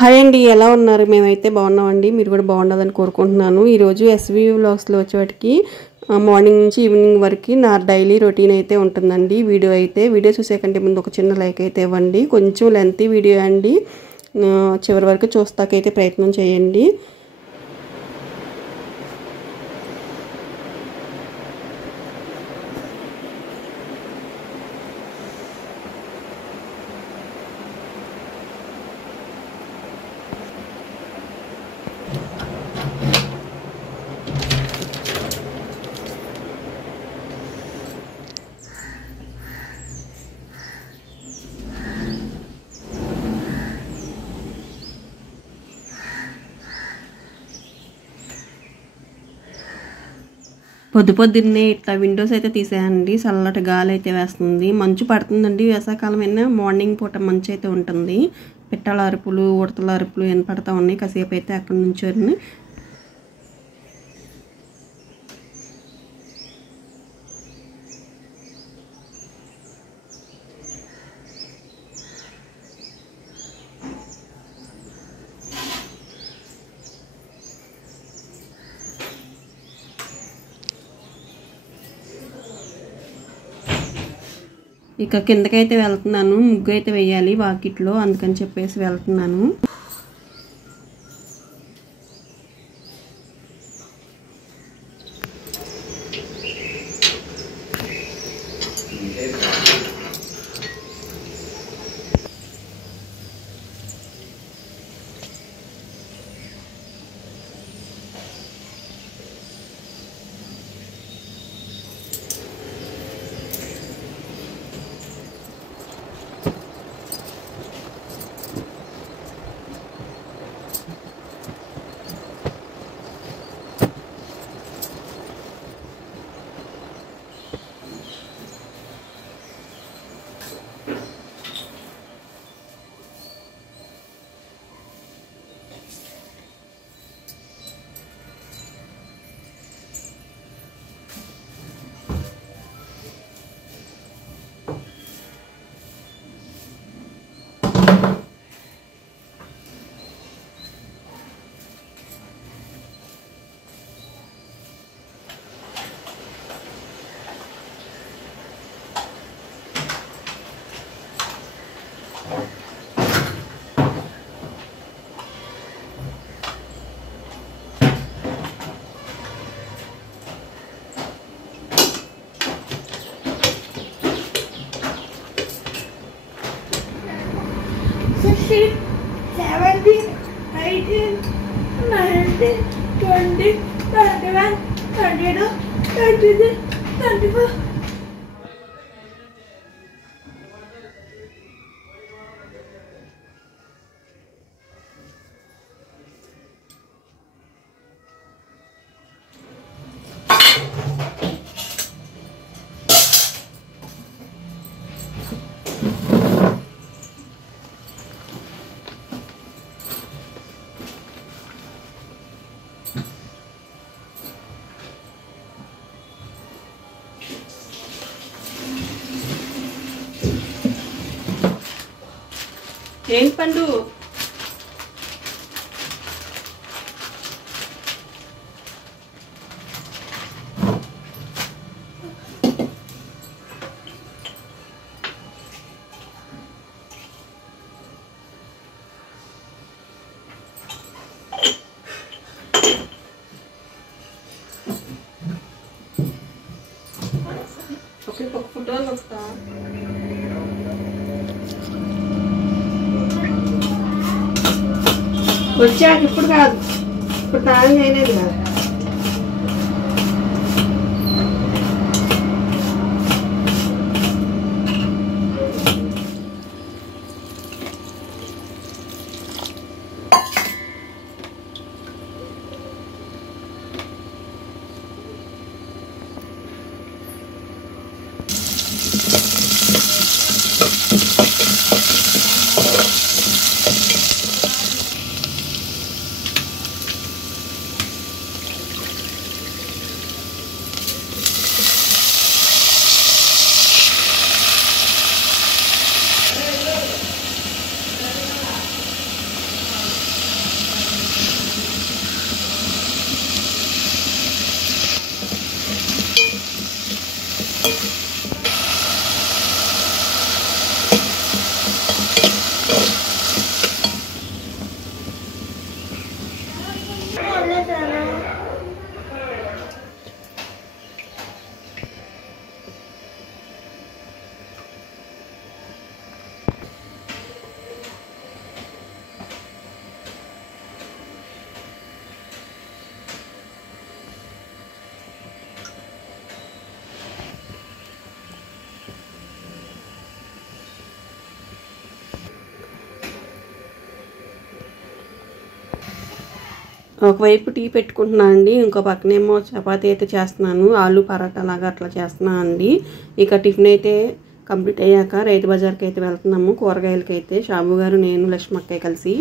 Hi అండి, ఎలా ఉన్నారు? మేమైతే బాగున్నామండి. మీరు కూడా బాగుండాలని కోరుకుంటున్నాను. ఈరోజు ఎస్వి వ్లాగ్స్లో వచ్చేవాటికి మార్నింగ్ నుంచి ఈవినింగ్ వరకు నా డైలీ రొటీన్ అయితే ఉంటుందండి. వీడియో చూసే కంటే ముందు ఒక చిన్న లైక్ అయితే ఇవ్వండి. కొంచెం లెంతీ వీడియో అండి, చివరి వరకు చూస్తాకైతే ప్రయత్నం చేయండి. పొద్దున్నే ఇట్లా విండోస్ అయితే తీసేయండి. చల్లటి గాలి అయితే వేస్తుంది. మంచు పడుతుందండి. వేసవకాలం అయినా మార్నింగ్ పూట మంచు అయితే ఉంటుంది. పిట్టల అరుపులు, ఉడతల అరుపులు వినపడతా ఉన్నాయి. కాసేపు అయితే అక్కడ నుంచొని ఇక కిందకైతే వెళ్తున్నాను. ముగ్గు అయితే వేయాలి వాకిట్లో, అందుకని చెప్పేసి వెళ్తున్నాను. Sixteen, 17, 18, 19, 20, 21, 22, 23, 24. ఏంటి పండు? ఒక ఫోటోలు వస్తా. వచ్చాక ఇప్పుడు కాదు, ఇప్పుడు తాను చేయలేదు కదా. ఒకవైపు టీ పెట్టుకుంటున్నాను అండి, ఇంకో పక్కనేమో చపాతీ అయితే చేస్తున్నాను, ఆలు పరాటా లాగా అట్లా చేస్తున్నాను అండి. ఇక టిఫిన్ అయితే కంప్లీట్ అయ్యాక రైతు బజార్కి అయితే వెళ్తున్నాము. కూరగాయలకి అయితే షాబు గారు, నేను, లక్ష్మక్కయ్య కలిసి.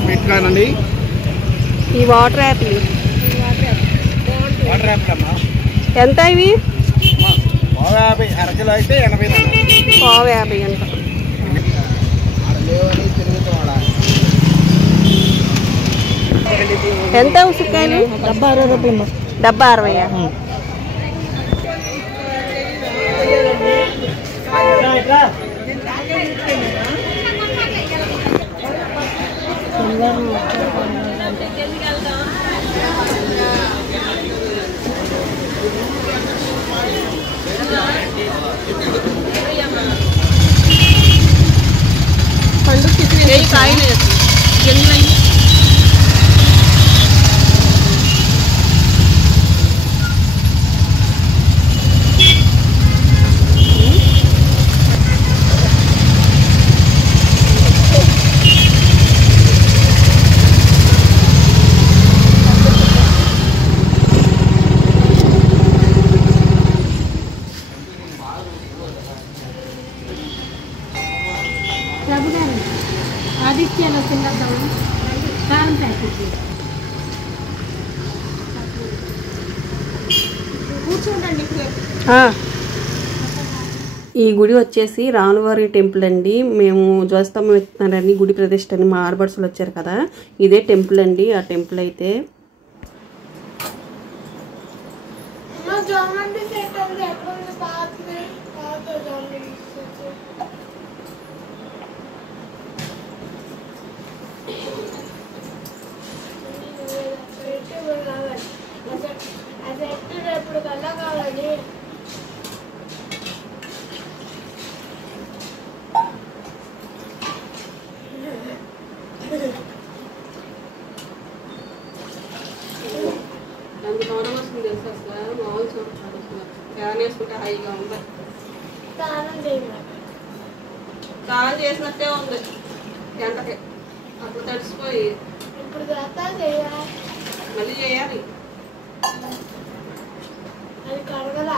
స్వీట్ కార్న్ అండి, ఈ వాటర్ యాపిల్ ఎంత ఇవి? 50 అరకిలో అయితే 80. 50 అంట. ఎంత ఉసిరికాయలు? డబ్బా 60 రూపాయలు. డబ్బా 60. ఆదిత్యలో తిన్నద్దాం కారం ప్యాకెట్ కూర్చోండి. ఈ గుడి వచ్చేసి రాములవారి టెంపుల్ అండి. మేము ధ్వజస్తంభం ఎత్తున్నారని గుడి ప్రతిష్ట అని మా ఆడబడుసులు వచ్చారు కదా, ఇదే టెంపుల్ అండి. ఆ టెంపుల్ అయితే ఎప్పుడు కల్లా కావాలి. కాలు చేసినట్టే ఉంది గంటకి, అప్పుడు తడిసిపోయి ఇప్పుడు మళ్ళీ చేయాలి. అది కడగల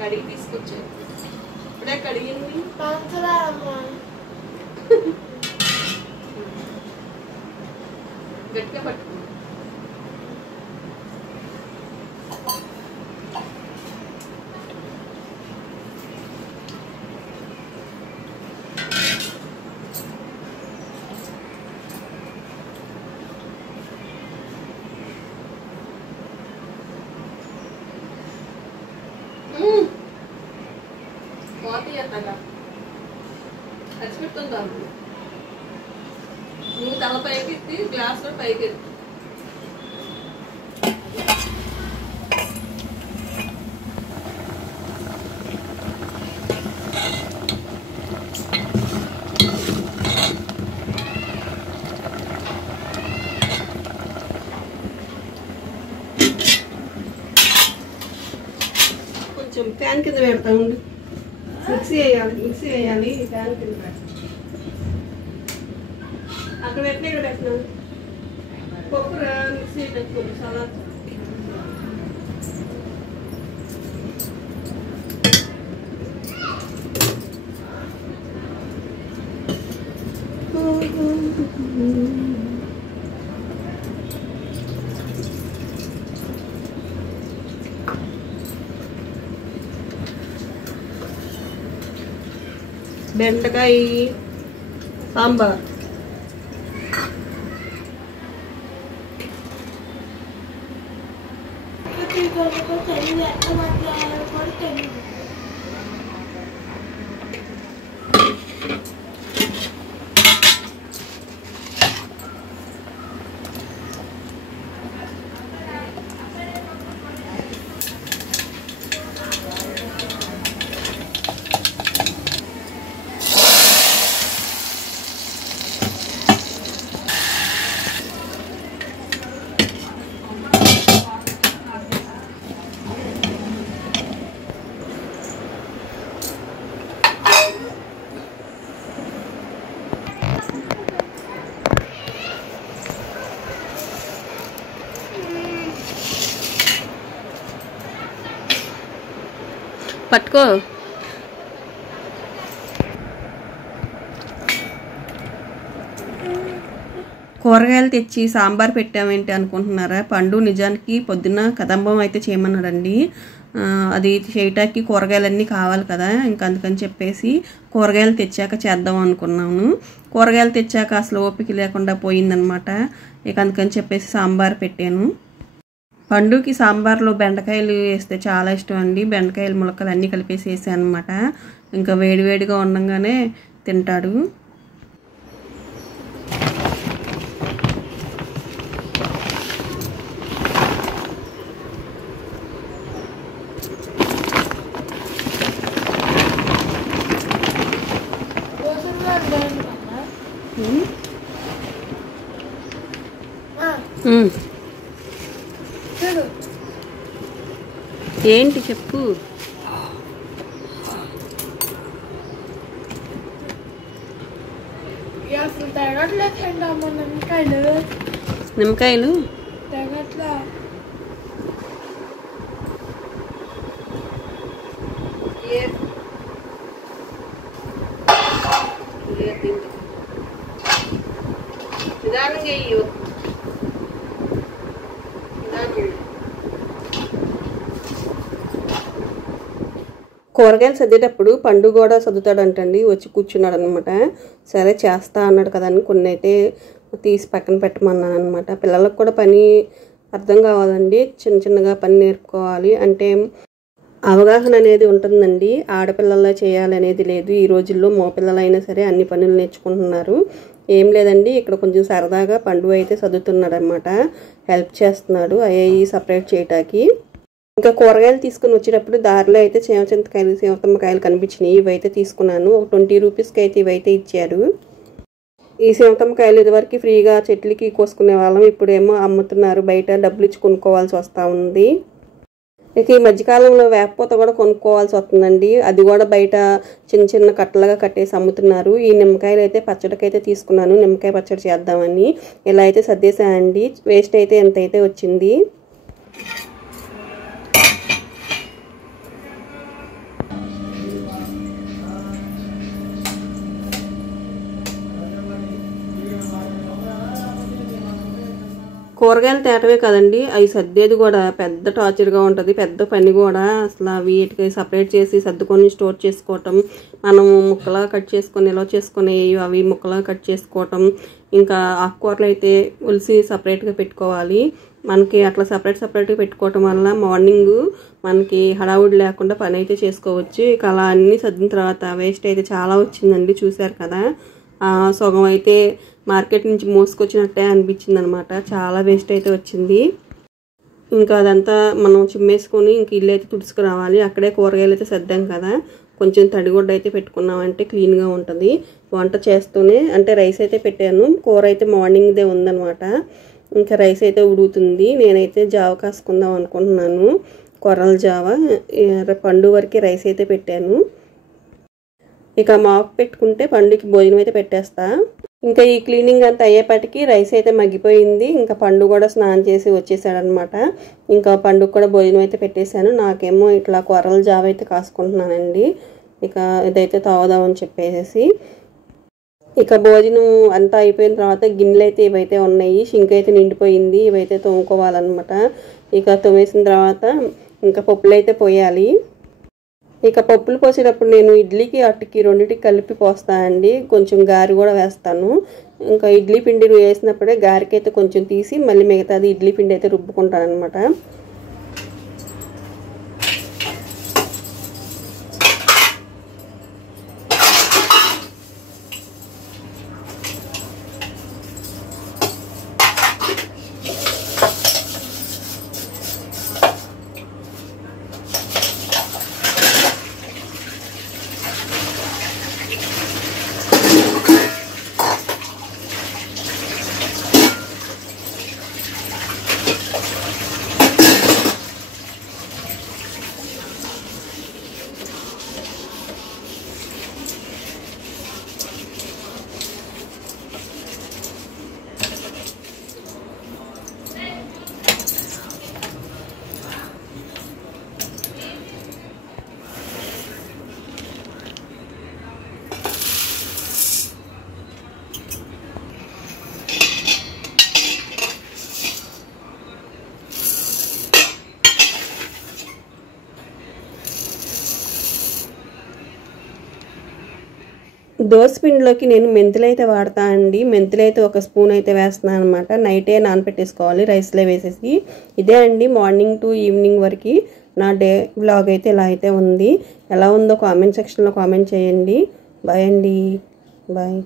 కడిగి తీసుకొచ్చాయి, ఇప్పుడే కడిగింది. పంచదారమ్మా గట్టిగా పట్టుకో. పోతీయట్టగా ఖర్చుపెట్టుందా నువ్వు తల పైకి ఎత్తి గ్లాస్లో పైకి ఎత్తి. కొంచెం ఫ్యాన్ కింద పెడతా ఉండు, మిక్సీ వేయాలి ఫ్యాన్ కింద పెడతా. అక్కడ పెట్టిన ఇక్కడ పెట్టినా పప్పు మిక్సీ పెట్టుకోండి సలాడ్. బెండకాయ సాంబార్. పట్టుకో. కూరగాయలు తెచ్చి సాంబార్ పెట్టామేంటి అనుకుంటున్నారా? పండు నిజానికి పొద్దున్న కదంబం అయితే చేయమన్నాడండి. అది చేయటానికి కూరగాయలన్నీ కావాలి కదా, ఇంకా అందుకని చెప్పేసి కూరగాయలు తెచ్చాక చేద్దాం అనుకున్నాను. కూరగాయలు తెచ్చాక అసలు ఓపిక లేకుండా పోయిందనమాట. ఇక అందుకని చెప్పేసి సాంబార్ పెట్టాను. పండుకి సాంబార్లో బెండకాయలు వేస్తే చాలా ఇష్టం అండి. బెండకాయలు ములక్కలు అన్నీ కలిపేసి వేసాను అనమాట. ఇంకా వేడివేడిగా ఉండగానే తింటాడు. ఏంటి చెప్పు. అసలు తెగట్లేదండి అమ్మ నిమ్మకాయలు. నిమ్మకాయలు తెగట్లా. కూరగాయలు సర్దేటప్పుడు పండు కూడా సర్దుతాడంటండి. వచ్చి కూర్చున్నాడు అనమాట. సరే చేస్తా అన్నాడు కదా అని కొన్ని అయితే తీసి పక్కన పెట్టమన్నాను అనమాట. పిల్లలకు కూడా పని అర్థం కావాలండి. చిన్న చిన్నగా పని నేర్పుకోవాలి అంటే అవగాహన అనేది ఉంటుందండి. ఆడపిల్లల్లో చేయాలనేది లేదు. ఈ రోజుల్లో మగపిల్లలైనా సరే అన్ని పనులు నేర్చుకుంటున్నారు. ఏం లేదండి, ఇక్కడ కొంచెం సరదాగా పండు అయితే చదువుతున్నాడు అనమాట. హెల్ప్ చేస్తున్నాడు అవి సపరేట్ చేయటానికి. ఇంకా కూరగాయలు తీసుకుని వచ్చేటప్పుడు దారిలో అయితే చింతకాయలు సీమతమ్మకాయలు కనిపించినాయి. ఇవైతే తీసుకున్నాను. ఒక 20 రూపీస్కి అయితే ఇవైతే ఇచ్చారు. ఈ సీమతమ్మకాయలు ఇదివరకు ఫ్రీగా చెట్లకి కోసుకునే వాళ్ళం, ఇప్పుడేమో అమ్ముతున్నారు. బయట డబ్బులు ఇచ్చి కొనుక్కోవాల్సి వస్తూ ఉంది. ఇక ఈ మధ్యకాలంలో వేపపూత కూడా కొనుక్కోవాల్సి వస్తుందండి. అది కూడా బయట చిన్న చిన్న కట్టలుగా కట్టేసి అమ్ముతున్నారు. ఈ నిమ్మకాయలు అయితే పచ్చడికైతే తీసుకున్నాను. నిమ్మకాయ పచ్చడి చేద్దామని ఇలా అయితే సర్దేశానండి. వేస్ట్ అయితే ఎంత అయితే వచ్చింది. కూరగాయలు తేటమే కదండి, అవి సర్దేది కూడా పెద్ద టార్చర్గా ఉంటుంది. పెద్ద పని కూడా. అసలు వీటికి సపరేట్ చేసి సర్దుకొని స్టోర్ చేసుకోవటం, మనము ముక్కలా కట్ చేసుకొని ఇలా చేసుకొని అవి ముక్కలా కట్ చేసుకోవటం. ఇంకా ఆకుకూరలు అయితే ఉలిసి సపరేట్గా పెట్టుకోవాలి. మనకి అట్లా సపరేట్గా పెట్టుకోవటం వల్ల మార్నింగ్ మనకి హడావుడి లేకుండా పని అయితే చేసుకోవచ్చు. ఇక అలా అన్నీ సర్దిన తర్వాత వేస్ట్ అయితే చాలా వచ్చిందండి. చూశారు కదా, సగం అయితే మార్కెట్ నుంచి మోసుకొచ్చినట్టే అనిపించింది అనమాట. చాలా వేస్ట్ అయితే వచ్చింది. ఇంకా అదంతా మనం చిమ్మేసుకొని ఇంక ఇల్లు అయితే తుడుచుకురావాలి. అక్కడే కూరగాయలు అయితే సర్దాం కదా, కొంచెం తడిగుడ్డ అయితే పెట్టుకున్నామంటే క్లీన్గా ఉంటుంది. వంట చేస్తూనే అంటే రైస్ అయితే పెట్టాను. కూర అయితే మార్నింగ్దే ఉందనమాట. ఇంకా రైస్ అయితే ఉడుకుతుంది. నేనైతే జావ కాసుకుందాం అనుకుంటున్నాను, కొర్రల జావ. పండు వరకు రైస్ అయితే పెట్టాను. ఇక మాకు పెట్టుకుంటే పండుకి భోజనం అయితే పెట్టేస్తా. ఇంకా ఈ క్లీనింగ్ అంతా అయ్యేపటికి రైస్ అయితే మగ్గిపోయింది. ఇంకా పండు కూడా స్నానం చేసి వచ్చేసాడనమాట. ఇంకా పండుగ కూడా భోజనం అయితే పెట్టేశాను. నాకేమో ఇట్లా కొర్రల జావ అయితే కాసుకుంటున్నానండి. ఇక ఇదైతే తాగుదామని చెప్పేసి ఇక భోజనం అంతా అయిపోయిన తర్వాత గిన్నెలు అయితే ఇవైతే ఉన్నాయి. షింక్ అయితే నిండిపోయింది. ఇవైతే తోముకోవాలన్నమాట. ఇక తోమేసిన తర్వాత ఇంకా పప్పులు అయితే పోయాలి. ఇక పప్పులు పోసేటప్పుడు నేను ఇడ్లీకి అట్టుకి రెండింటికి కలిపి పోస్తానండి. కొంచెం గారి కూడా వేస్తాను. ఇంకా ఇడ్లీ పిండి వేసినప్పుడే గారికి అయితే కొంచెం తీసి మళ్ళీ మిగతాది ఇడ్లీ పిండి అయితే రుబ్బుకుంటాను అనమాట. దోశ పిండిలోకి నేను మెంతులు అయితే వాడతాను అండి. మెంతులు అయితే 1 స్పూన్ అయితే వేస్తున్నాను అనమాట. నైటే నానపెట్టేసుకోవాలి రైస్లో వేసేసి. ఇదే అండి మార్నింగ్ టు ఈవినింగ్ వరకు నా డే వ్లాగ్ అయితే ఇలా అయితే ఉంది. ఎలా ఉందో కామెంట్ సెక్షన్లో కామెంట్ చేయండి. బాయ్ అండి, బాయ్.